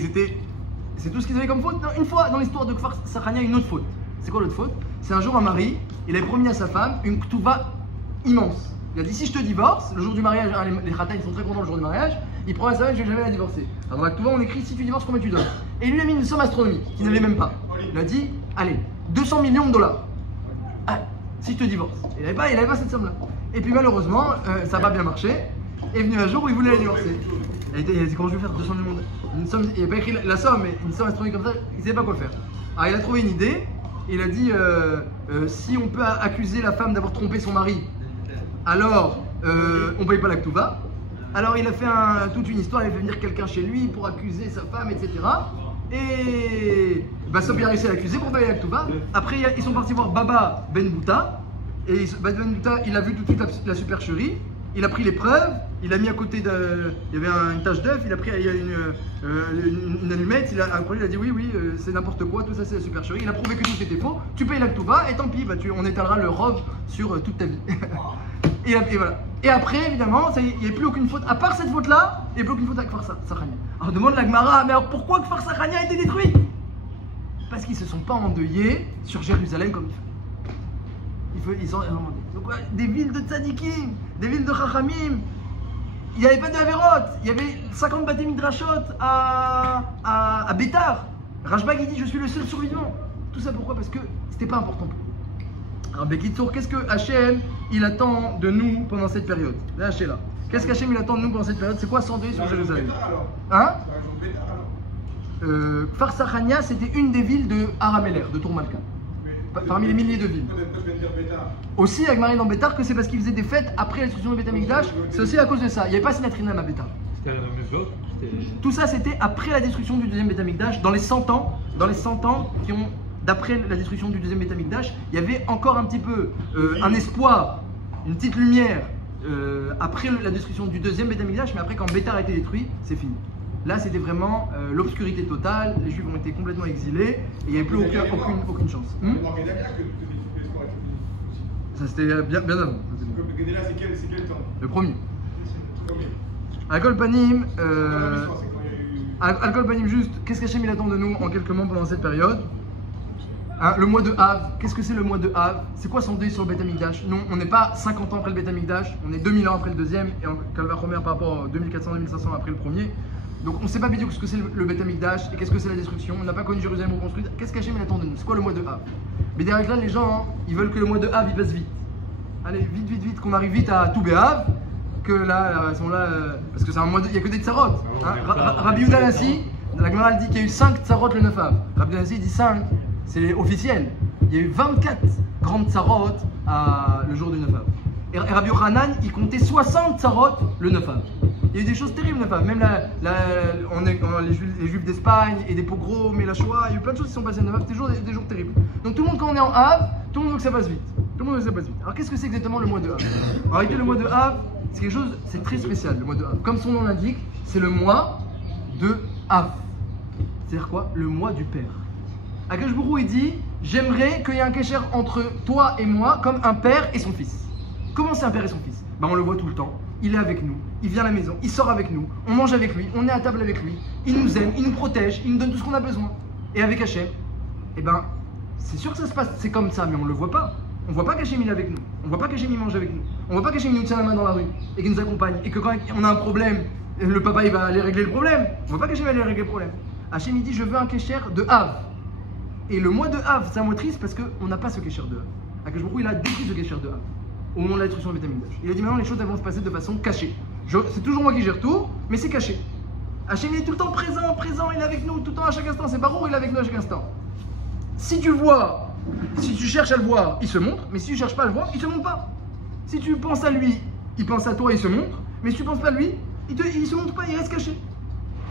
c'est tout ce qu'ils avaient comme faute. Non, une fois dans l'histoire de Kfar Sachania, une autre faute. C'est quoi l'autre faute? C'est un jour un mari, il avait promis à sa femme une ketouva immense. Il a dit, si je te divorce, le jour du mariage, hein, les Khatan ils sont très contents le jour du mariage, il promet à sa femme, je vais jamais la divorcer. Alors dans la ketouva on écrit, si tu divorces, combien tu donnes? Et il lui a mis une somme astronomique qu'il n'avait même pas. Il a dit, allez, 200 millions de dollars. Ah, si je te divorce. Il n'avait pas cette somme-là. Et puis malheureusement, ça n'a pas bien marché. Est venu un jour où il voulait la divorcer. Il a dit, comment je vais faire 200 millions de... Une somme, il n'a pas écrit la somme, mais une somme astronomique comme ça, il ne savait pas quoi faire. Alors il a trouvé une idée. Il a dit, si on peut accuser la femme d'avoir trompé son mari, alors on ne paye pas la ketouva. Alors il a fait toute une histoire, il a fait venir quelqu'un chez lui pour accuser sa femme, etc. Et Bassop a réussi à l'accuser pour payer la ketouva. Après ils sont partis voir Baba Ben Bouta. Et Baba Ben Bouta, il a vu tout de suite la supercherie. Il a pris les preuves, il a mis à côté il y avait une tache d'œuf, il a pris une allumette, après il a dit oui, c'est n'importe quoi, tout ça c'est la supercherie. Il a prouvé que tout était faux, tu payes la ketouva et tant pis, on étalera le rov sur toute ta vie. et voilà. Et après, évidemment, il n'y avait plus aucune faute, à part cette faute-là, il n'y avait plus aucune faute avec Kfar Sachania. Alors demande la Gemara, mais alors pourquoi Kfar Sachania a été détruit? Parce qu'ils ne se sont pas endeuillés sur Jérusalem comme il faut. Ils sont donc, des villes de tzadikim, des villes de chachamim. Il n'y avait pas de Averot, il y avait 50 bâtés midrashot à Bétar. Rashbag il dit je suis le seul survivant. Tout ça pourquoi? Parce que c'était pas important pour eux. Alors Bekitsour, qu'est-ce que Hachem il attend de nous pendant cette période? Là, là. Qu'est-ce qu'Hachem il attend de nous pendant cette période? C'est quoi s'endeuiller sur Jérusalem? Hein? Kfar Sachania c'était une des villes de Arameler, de Tourmalka. Parmi les milliers de villes. Aussi, avec Marie dans Bétar, que c'est parce qu'ils faisaient des fêtes après la destruction de Beth Amikdash, c'est aussi à cause de ça. Il n'y avait pas Sinatrinam à Bétar. Tout ça, c'était après la destruction du deuxième Beth Amikdash, dans les 100 ans qui ont, d'après la destruction du deuxième Beth Amikdash, il y avait encore un petit peu un espoir, une petite lumière après la destruction du deuxième Beth Amikdash, mais après quand Bétar a été détruit, c'est fini. Là, c'était vraiment l'obscurité totale, les Juifs ont été complètement exilés, et il n'y avait plus aucune chance. Ça, c'était bien avant. C'est quel temps? Le premier. Al-Kol Panim, juste, qu'est-ce qu'Hachem il attend de nous en quelques mots pendant cette période? Hein, le mois de Av, qu'est-ce que c'est le mois de Av? C'est quoi son deuil sur le Beth Amikdash? Non, on n'est pas 50 ans après le Beth Amikdash, on est 2000 ans après le deuxième, et en Calvachomer par rapport à 2400-2500 après le premier. Donc on ne sait pas bien ce que c'est le Beth Amikdash et qu'est-ce que c'est la destruction. On n'a pas connu Jérusalem reconstruite. Qu'est-ce qu'Hachem il attend de nous? C'est quoi le mois de Av? Mais derrière là, les gens, hein, ils veulent que le mois de Av il passe vite. Allez, vite, qu'on arrive vite à Toubé Av. Que là, ils sont là, parce que c'est un mois il n'y a que des tsarot. Hein. Rabbi Yehuda Nassi, la Gemara dit qu'il y a eu 5 tsarot le 9 Av. Rabbi Yehuda Nassi dit 5, c'est officiel. Il y a eu 24 grandes tsarot le jour du 9 Av. Et Rabbi Yochanan, il comptait 60 tsarot le 9 Av. Il y a eu des choses terribles, le 9 Av. Même les Juifs d'Espagne et des pogroms et la Shoah, il y a eu plein de choses qui sont passées le 9 Av. C'était des jours terribles. Donc tout le monde, quand on est en Av, tout le monde veut que ça passe vite. Alors qu'est-ce que c'est exactement le mois de Av? En réalité, le mois de Av, c'est quelque chose, c'est très spécial, le mois de Av. Comme son nom l'indique, c'est le mois de Av. C'est-à-dire quoi? Le mois du Père. Akadosh Baruch Hu, il dit, j'aimerais qu'il y ait un kécher entre toi et moi comme un père et son fils. Comment c'est un père et son fils? On le voit tout le temps. Il est avec nous, il vient à la maison, il sort avec nous, on mange avec lui, on est à table avec lui, il nous aime, il nous protège, il nous donne tout ce qu'on a besoin. Et avec Hachem, c'est sûr que ça se passe, c'est comme ça, mais on ne le voit pas. On ne voit pas qu'Hachem il est avec nous, on ne voit pas qu'Hachem il mange avec nous, on ne voit pas qu'Hachem il nous tient la main dans la rue et qu'il nous accompagne, et que quand on a un problème, le papa il va aller régler le problème. On ne voit pas qu'Hachem va aller régler le problème. Hachem il dit je veux un kécher de Av. Et le mois de Av, c'est un mois triste parce qu'on n'a pas ce kécher de Av. Akadosh Baruch Hu, il a détruit ce kécher de Av au moment de la destruction du Beth Amikdash. Il a dit maintenant les choses elles vont se passer de façon cachée. C'est toujours moi qui gère tout, mais c'est caché. Hachem il est tout le temps présent, il est avec nous tout le temps à chaque instant. C'est Baruch, il est avec nous à chaque instant. Si tu vois, si tu cherches à le voir, il se montre, mais si tu cherches pas à le voir, il se montre pas. Si tu penses à lui, il pense à toi, il se montre, mais si tu penses pas à lui, il se montre pas, il reste caché.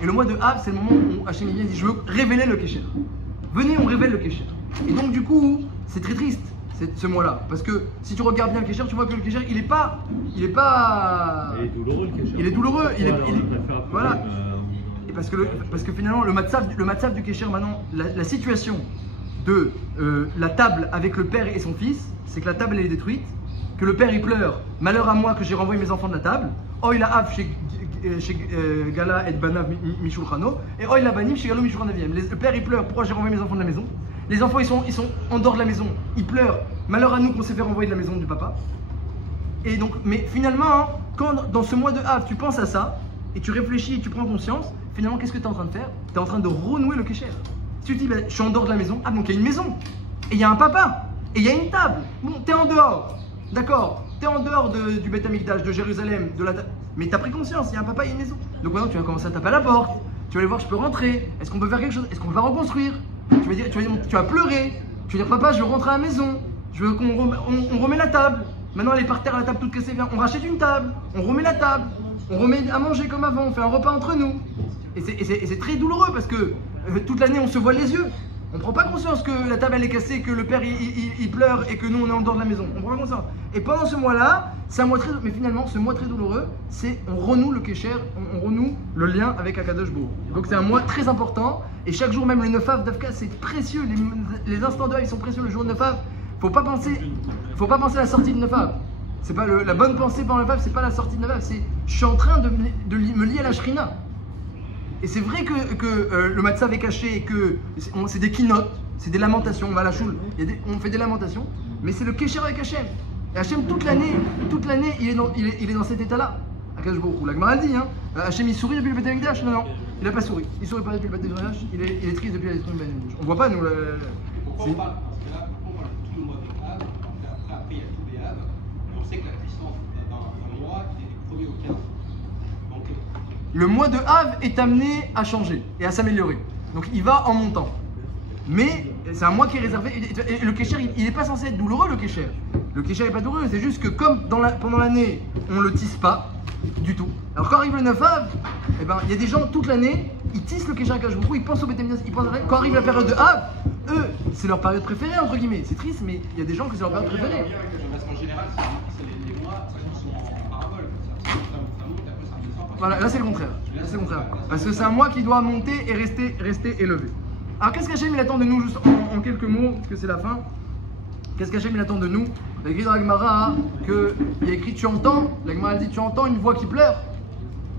Et le mois de Av, c'est le moment où Hachem vient et dit je veux révéler le kécher. venez, on révèle le Kesher. Et donc du coup, c'est très triste ce mois-là, parce que si tu regardes bien le Kesher, tu vois que le Kesher, il est pas. Il est douloureux, le Kesher. Il est douloureux. Voilà. Et parce que finalement, le matzav du Kesher, maintenant, la situation de la table avec le père et son fils, c'est que la table elle est détruite, que le père il pleure, malheur à moi que j'ai renvoyé mes enfants de la table, il a av chez Gala et Banav Mishulchano, et il a banim chez Galo Mishulchanaviem. Le père il pleure, pourquoi j'ai renvoyé mes enfants de la maison? Les enfants ils sont en dehors de la maison, ils pleurent, malheur à nous qu'on s'est fait renvoyer de la maison du papa. Et donc, mais finalement, hein, quand dans ce mois de Av tu penses à ça, et tu réfléchis et tu prends conscience, finalement qu'est-ce que tu es en train de faire? Tu es en train de renouer le Kesher. Si tu te dis, je suis en dehors de la maison, donc il y a une maison, et il y a un papa, et il y a une table. Bon, tu es en dehors, d'accord, tu es en dehors du Beth Amikdash, de Jérusalem, mais tu as pris conscience, il y a un papa, il y a une maison. Donc maintenant tu vas commencer à taper à la porte, tu vas aller voir, je peux rentrer, est-ce qu'on peut faire quelque chose, est-ce qu'on va reconstruire? Tu vas pleurer, tu vas dire, papa, je veux rentrer à la maison, je veux on remet la table. Maintenant elle est par terre, la table toute cassée, viens, on rachète une table, on remet la table, on remet à manger comme avant, on fait un repas entre nous. Et c'est très douloureux parce que toute l'année on se voit les yeux. On ne prend pas conscience que la table elle est cassée, que le père il pleure et que nous on est en dehors de la maison. On prend pas conscience. Et pendant ce mois-là, c'est un mois très, mais finalement ce mois très douloureux, c'est on renoue le Kesher, on renoue le lien avec Akadosh Baruch Hu. Donc c'est un mois très important et chaque jour même le 9 Av d'Avka c'est précieux. Les instants de Av ils sont précieux le jour de 9 Av. Faut pas penser à la sortie de 9 Av. C'est pas la bonne pensée pendant le 9 Av, c'est pas la sortie de 9 Av, c'est je suis en train de me lier à la Shrina. Et c'est vrai que le matzav est caché et que c'est des keynotes, c'est des lamentations, on va à la choule, on fait des lamentations, mais c'est le Kesher avec Hachem. Et Hachem, toute l'année, il est dans cet état-là. Akadosh Baruch Hu, la Gemara dit, hein, Hachem il sourit depuis le Beth Amikdash? Non, il n'a pas souri. Il sourit pas depuis le Beth Amikdash, il est triste depuis la destruction du Beth Amikdash. On voit pas, nous. Pourquoi on parle? Parce que là, pourquoi on parle de tout le mois de Av, après il y a tous les Av, et on sait que la puissance d'un mois, il est du 1er au 15. Donc, le mois de Av est amené à changer et à s'améliorer. Donc il va en montant. Mais c'est un mois qui est réservé. Et le Kesher, il n'est pas censé être douloureux, le Kesher. Le Kesher n'est pas douloureux, c'est juste que comme pendant l'année, on ne le tisse pas du tout. Alors quand arrive le 9 Av, eh ben, il y a des gens toute l'année, ils tissent le Kesher à Akadosh Baruch Hu, ils pensent au Beth Amikdash, quand arrive la période de Av, eux, c'est leur période préférée, entre guillemets. C'est triste, mais il y a des gens que c'est leur période préférée. parce qu'en général, c'est les mois, ils sont en parabole. Ça monte, après ça redescend. Voilà, là c'est le contraire. Là, c'est le contraire. Parce que c'est un mois qui doit monter et rester élevé. Alors qu'est-ce qu'Hachem il attend de nous, juste en quelques mots, parce que c'est la fin. Qu'est-ce qu'Hachem il attend de nous? Il y a écrit dans la Gemara qu'il y a écrit tu entends, la Gemara dit tu entends une voix qui pleure.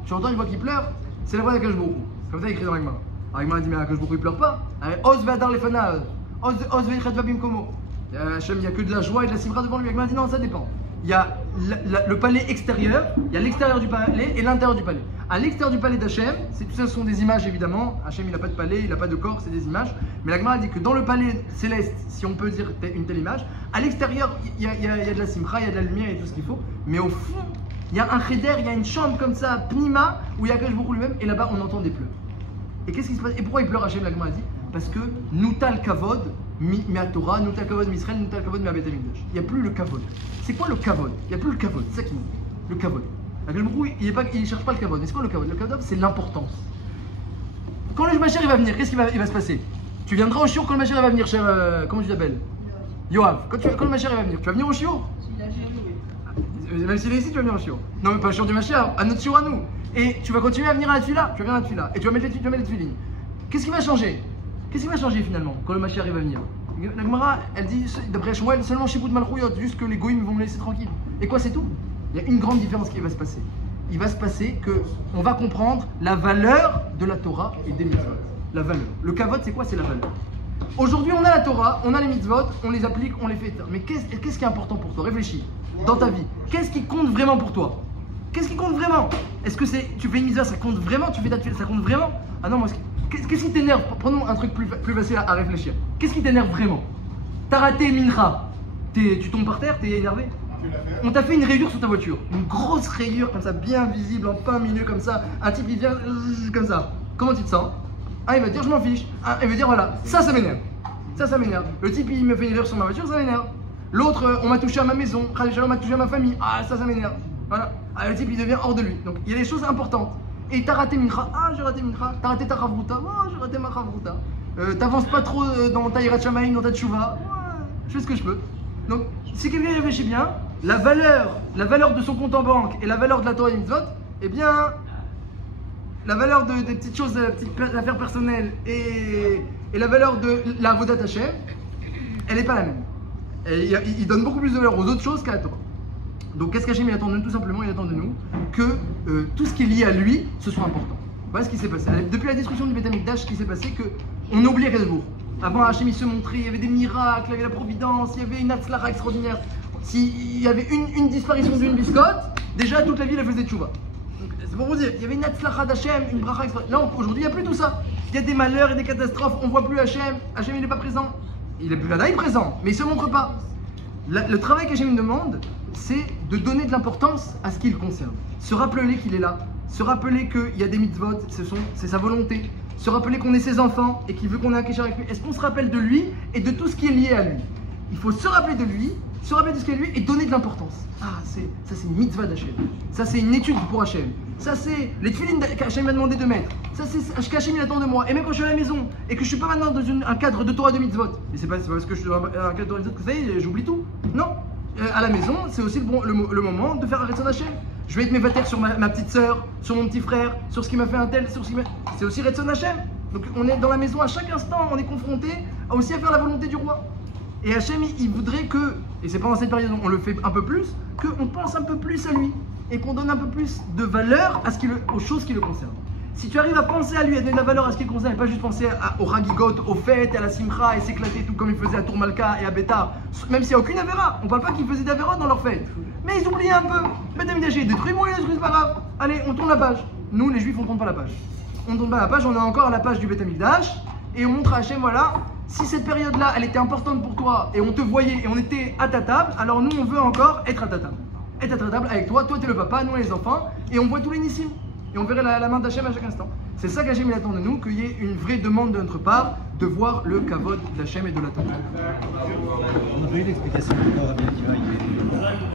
Tu entends une voix qui pleure, c'est la voix d'Akadosh Baruch Hu. Comme ça il y a écrit dans la Gemara. Alors la Gemara dit mais Akadosh Baruch Hu il pleure pas. Oz ve'adar lefanav, oz ve'ichat vabim komo. Hachem il n'y a que de la joie et de la simra devant lui. La Gemara dit non, ça dépend. Il y a le palais extérieur, il y a l'extérieur du palais et l'intérieur du palais. À l'extérieur du palais d'Hachem, tout ça sont des images évidemment. Hachem il n'a pas de palais, il n'a pas de corps, c'est des images. Mais la Gemara dit que dans le palais céleste, si on peut dire une telle image, à l'extérieur il y a de la simcha, il y a de la lumière et tout ce qu'il faut. Mais au fond, il y a un cheder, il y a une chambre comme ça, pnima, où il y a Akadosh Baruch Hu lui-même et là-bas on entend des pleurs. Et qu'est-ce qui se passe? Et pourquoi il pleure Hachem? La Gemara dit parce que Noutal Kavod Torah, Noutal Kavod Misraël, Noutal Kavod Beth Amikdash. Il n'y a plus le Kavod. C'est quoi le Kavod? Il n'y a plus le Kavod, c'est ça qui manque. Le Kavod. Il ne cherche pas le Kavod. Mais c'est quoi le Kavod? Le Kavod, c'est l'importance. Quand le Mashiach il va venir, qu'est-ce qui va se passer? Tu viendras au shiur quand le Mashiach va venir, cher. Comment tu t'appelles? Yoav. Quand le Mashiach va venir, tu vas venir au shiur? Même s'il est ici, tu vas venir au shiur. Non, mais pas au shiur du Mashiach, à notre shiur à nous. Et tu vas continuer à venir à la tuila. Tu vas venir à la tuila. Et tu vas mettre les tuilines. Qu'est-ce qui va changer? Qu'est-ce qui va changer finalement quand le Mashiach va venir? La Gemara, elle dit, d'après Shmuel, seulement Shibout Malchouyot, juste que les goïms vont me laisser tranquille. Et quoi, c'est tout? Il y a une grande différence qui va se passer. Il va se passer qu'on va comprendre la valeur de la Torah et des mitzvot. La valeur. Le kavod, c'est quoi? C'est la valeur. Aujourd'hui, on a la Torah, on a les mitzvot, on les applique, on les fait. Mais qu'est-ce qui est important pour toi? Réfléchis. Dans ta vie, qu'est-ce qui compte vraiment pour toi? Qu'est-ce qui compte vraiment? Est-ce que tu fais une mitzvah, ça compte vraiment? Tu fais ta tuile, ça compte vraiment? Ah non, moi, qu'est-ce qui t'énerve? Prenons un truc plus facile à réfléchir. Qu'est-ce qui t'énerve vraiment? T'as raté mincha, tu tombes par terre, t'es énervé? On t'a fait une rayure sur ta voiture, une grosse rayure comme ça, bien visible, en plein milieu comme ça. Un type il vient comme ça. Comment tu te sens? Ah, il va dire je m'en fiche. Ah, il va dire voilà, ça m'énerve. Ça m'énerve. Le type il me fait une rayure sur ma voiture, ça m'énerve. L'autre, on m'a touché à ma maison. Khalil Shalom m'a touché à ma famille. Ah, ça m'énerve. Voilà. Ah, le type il devient hors de lui. Donc il y a des choses importantes. Et t'as raté mincha. Ah, j'ai raté mincha. T'as raté ta chavruta. Oh, j'ai raté ma chavruta. t'avances pas trop dans ta Yirat Shamayim, dans ta Tchouva, je fais ce que je peux. Donc, si quelqu'un y réfléchit bien, la valeur de son compte en banque et la valeur de la Torah et mitzvot, eh bien, la valeur des petites choses, des petites affaires personnelles et la valeur de la Avodat Hashem, elle n'est pas la même. Et il donne beaucoup plus de valeur aux autres choses qu'à la Torah. Donc, qu'est-ce qu'Hachem attend de nous? Tout simplement, il attend de nous que tout ce qui est lié à lui, ce soit important. Voilà ce qui s'est passé. Depuis la destruction du Beth Amikdash, ce qui s'est passé, qu'on oubliait Kadosh. Avant, Hachem il se montrait, il y avait des miracles, il y avait la providence, il y avait une Hatzlacha extraordinaire. S'il y avait une disparition d'une biscotte, déjà toute la ville elle faisait tchouva. C'est pour vous dire, il y avait une Hatzlacha d'Hachem, une bracha extraordinaire. Là, aujourd'hui, il n'y a plus tout ça. Il y a des malheurs et des catastrophes, on ne voit plus Hachem. Hachem, il n'est pas présent. Il est plus là, il est présent, mais il ne se montre pas. Le travail qu'Hachem me demande, c'est de donner de l'importance à ce qui le concerne. Se rappeler qu'il est là, se rappeler qu'il y a des mitzvot, c'est sa volonté. Se rappeler qu'on est ses enfants et qu'il veut qu'on ait un kécher avec lui. Est-ce qu'on se rappelle de lui et de tout ce qui est lié à lui? Il faut se rappeler de lui, se rappeler de ce qui est lui et donner de l'importance. Ah, ça c'est une mitzvah d'Hachem. Ça c'est une étude pour Hachem. Ça c'est les tefilines qu'Hachem m'a demandé de mettre. Ça c'est ce qu'Hachem il attend de moi. Et même quand je suis à la maison et que je suis pas maintenant dans un cadre de Torah de mitzvot. Et c'est pas parce que je suis dans un cadre de Torah de mitzvot que ça y est, j'oublie tout. Non. À la maison, c'est aussi le moment de faire un Retzon Hachem. Je vais être mévater sur ma petite sœur, sur mon petit frère, sur ce qui m'a fait un tel, sur ce qui m'a... C'est aussi Retzon Hachem. Donc on est dans la maison à chaque instant, on est confronté aussi à faire la volonté du roi. Et Hachem, il voudrait que, et c'est pendant cette période on le fait un peu plus, qu'on pense un peu plus à lui et qu'on donne un peu plus de valeur aux choses qui le concernent. Si tu arrives à penser à lui, à donner de la valeur à ce qui le concerne, et pas juste penser au Ragigot, aux fêtes, à la Simcha, et s'éclater tout comme il faisait à Tourmalka et à Bétar, même s'il n'y a aucune Avera, on parle pas qu'ils faisaient d'Avera dans leurs fêtes, mais ils oubliaient un peu. Beth Amikdash est détruit, bon, il est détruit, c'est pas grave. Allez, on tourne la page. Nous, les Juifs, on tourne pas la page. On tourne pas la page, on est encore à la page du Beth Amikdash, et on montre à Hachem, voilà, si cette période-là, elle était importante pour toi, et on te voyait, et on était à ta table, alors nous, on veut encore être à ta table. Être à ta table avec toi, toi t'es le papa, nous les enfants, et on voit tous les nissim. Et on verrait la main d'Hachem à chaque instant. C'est ça qu'Hachem attend de nous, qu'il y ait une vraie demande de notre part de voir le kavod d'Hachem et de la Torah. On n'a pas eu l'explication de Rabbi Akiva.